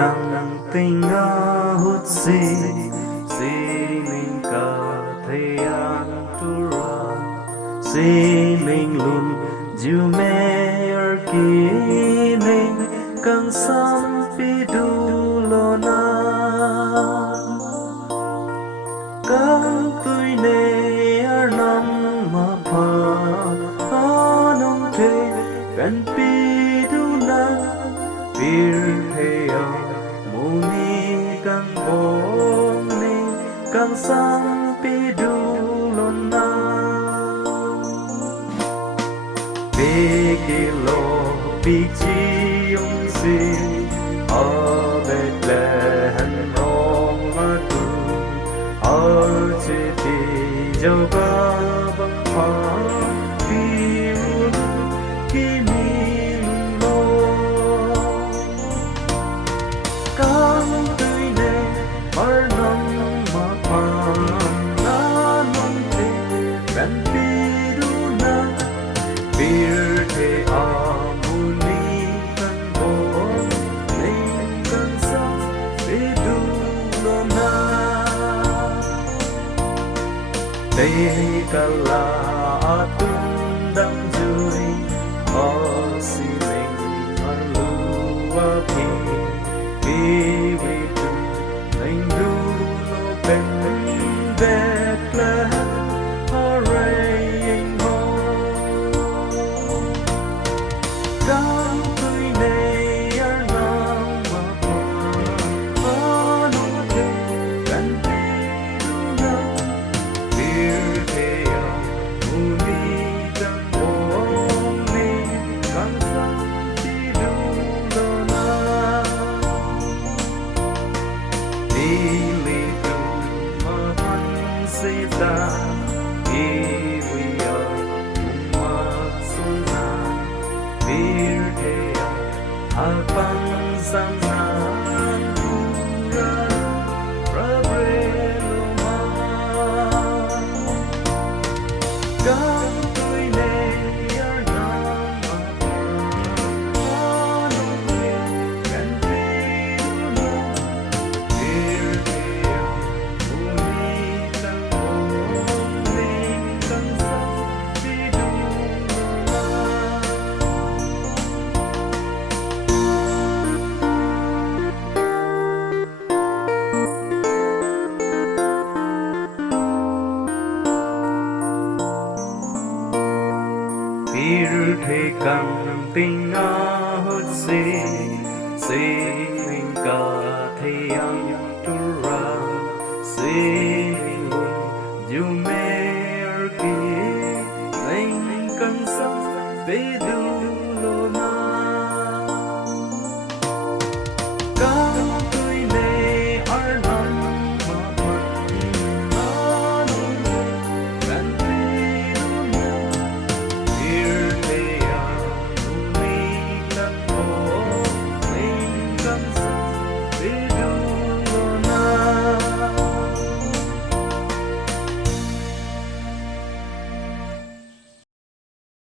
càng tình hút si mình cả thấy an tu ra si mình luôn dù mê ở kỳ nên càng sam pi du lo na càng tuổi này ở năm mà pha anong thế gần pi du na bir theo muni càng bom nên càng sam pi du lo na Bekilo bijiung si Bethlehem rong matu Architi joga bangpa Biru kimin lo Kang tươi nè Mar nang mapa Na nong te Ben biru na Bir te amuni kan bon Neng kan sa Bidu lo na Tei kala atun dang jui O si neng arlua pi Biwi tu Neng du no ben Bethlehem Araying ho Càng tuổi này ở năm mà pha nụ thế gần biru na bir theo muni càng bom nên càng sam biru lo na Dili tu ma han si ta Iwi ở ma suna Bir theo Alpang samnan Turan Rabreloma Càng tuổi này ở năm mà Anong thế gần biru na Bir theo muni càng bom nên càng sam biru lo na Bir thế càng tình hút si mình cả thấy anh tu ra si